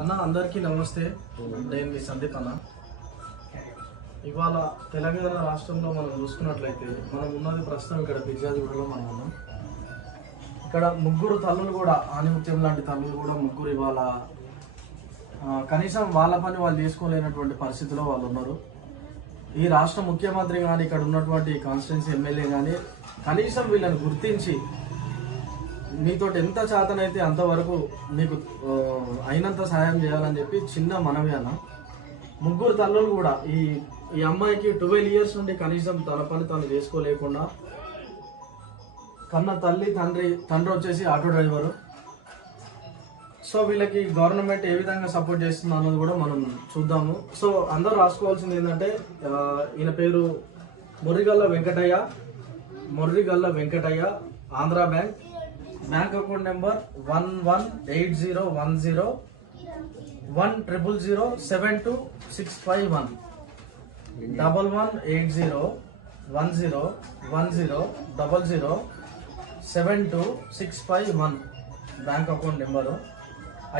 అన్న అందరికీ నమస్తే. నేను మీ సందీప్ అన్న. ఇవాళ తెలంగాణ రాష్ట్రంలో మనం చూసుకున్నట్లయితే మనం ఉన్నది ప్రస్తుతం ఇక్కడ బిర్జాదిగూడలో మనం ఉన్నాం. ఇక్కడ ముగ్గురు తల్లులు కూడా ఆనిముత్యం లాంటి తల్లులు కూడా ముగ్గురు ఇవాళ కనీసం వాళ్ళ పని వాళ్ళు చేసుకోలేనటువంటి పరిస్థితిలో వాళ్ళు ఉన్నారు. ఈ రాష్ట్ర ముఖ్యమంత్రి కానీ ఇక్కడ ఉన్నటువంటి కాన్స్టిట్యున్సీ ఎమ్మెల్యే కానీ కనీసం వీళ్ళని గుర్తించి మీతో ఎంత చేతనైతే అంతవరకు మీకు అయినంత సహాయం చేయాలని చెప్పి చిన్న మనవి అన్న. ముగ్గురు తల్లులు కూడా ఈ అమ్మాయికి 12 years నుండి కనీసం తన పని తను చేసుకోలేకుండా కన్న తండ్రి వచ్చేసి ఆటో డ్రైవరు. సో వీళ్ళకి గవర్నమెంట్ ఏ విధంగా సపోర్ట్ చేస్తుంది అన్నది కూడా మనం చూద్దాము. సో అందరూ రాసుకోవాల్సింది ఏంటంటే ఈయన పేరు Morrigalla Venkataiah, Andhra bank account number 1180100100072651 1180101000072651 bank account number.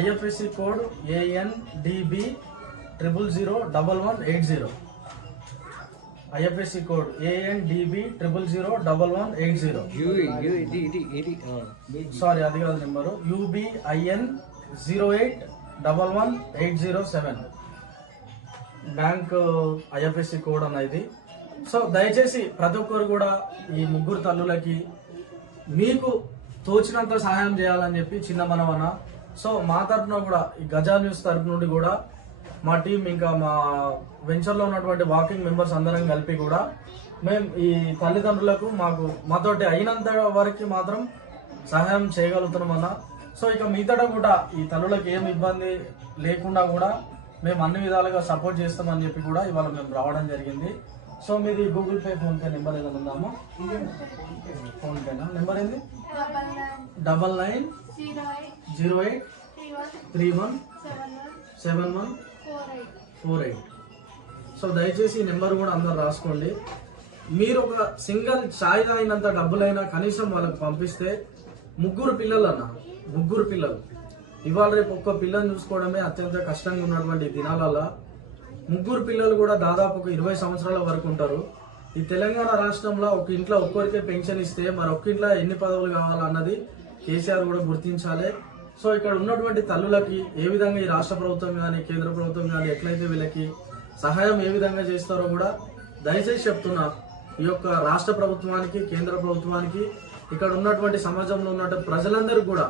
IFSC code ANDB 0001180. IFSC code ANDB 0001180. Sorry అది కాదు number, UBIN 0811807 bank IFSC code అన్నది. సో దయచేసి ప్రతి ఒక్కరు కూడా ఈ ముగ్గురు తల్లులకి మీకు తోచినంత సహాయం చేయాలని చెప్పి చిన్న మనవన. సో మా తరఫున కూడా ఈ గజా న్యూస్ తరఫు నుండి కూడా మా టీం ఇంకా మా వెంచర్లో ఉన్నటువంటి వాకింగ్ మెంబర్స్ అందరం కలిపి కూడా మేము ఈ తల్లిదండ్రులకు మాతోటి అయినంత వరకు మాత్రం సహాయం చేయగలుగుతున్నామన్నా. సో ఇక మీతోట కూడా ఈ తల్లులకు ఏం ఇబ్బంది లేకుండా కూడా మేము అన్ని విధాలుగా సపోర్ట్ చేస్తామని చెప్పి కూడా ఇవాళ మేము రావడం జరిగింది. సో మీది గూగుల్ పే ఫోన్పే నెంబర్ ఏదైనా ఉందామా? ఫోన్పేనా నెంబర్ ఏంది? 990831717148. సో దయచేసి ఈ నెంబర్ కూడా అందరు రాసుకోండి. మీరు ఒక సింగిల్ ఛాయ్ తాగినంత డబ్బులైనా కనీసం వాళ్ళకి పంపిస్తే ముగ్గురు పిల్లలు ఇవాళ రేపు ఒక్క పిల్లని చూసుకోవడమే అత్యంత కష్టంగా ఉన్నటువంటి దినాలలో ముగ్గురు పిల్లలు కూడా దాదాపు ఒక 20 సంవత్సరాల వరకు ఉంటారు. ఈ తెలంగాణ రాష్ట్రంలో ఒక ఇంట్లో ఒక్కరికే పెన్షన్ ఇస్తే మరొక్క ఇంట్లో ఎన్ని పదవులు కావాలన్నది కేసీఆర్ కూడా గుర్తించాలి. సో ఇక్కడ ఉన్నటువంటి తల్లులకి ఏ విధంగా ఈ రాష్ట్ర ప్రభుత్వం కానీ కేంద్ర ప్రభుత్వం కానీ ఎట్లయితే వీళ్ళకి సహాయం ఏ విధంగా చేస్తారో కూడా దయచేసి చెప్తున్నా. ఈ యొక్క రాష్ట్ర ప్రభుత్వానికి కేంద్ర ప్రభుత్వానికి ఇక్కడ ఉన్నటువంటి సమాజంలో ఉన్నటువంటి ప్రజలందరూ కూడా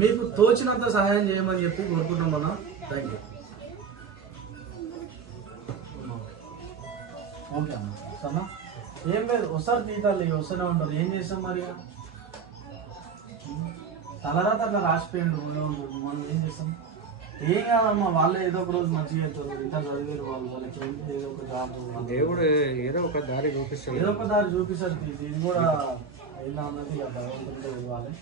మీకు తోచినంత సహాయం చేయమని చెప్పి కోరుకుంటున్నామన్నా. Thank you. ఓకే అన్న. సన్నా ఏం లేదు, ఒకసారి తీతాలి వస్తూనే ఉంటారు. ఏం చేస్తాం మరి, తలరాత అట్లా రాసిపోయిండు మనం ఏం చేస్తాం? ఏం కాదమ్మా, వాళ్ళే ఏదో ఒక రోజు మంచిగా అవుతారు. ఇంత చదివేరు వాళ్ళకి ఏదో ఒక జాబ్, దేవుడు ఏదో ఒక దారి చూపిస్తారు. ఇది కూడా అయిందా అన్నది భగవంతుడితో ఇవ్వాలి.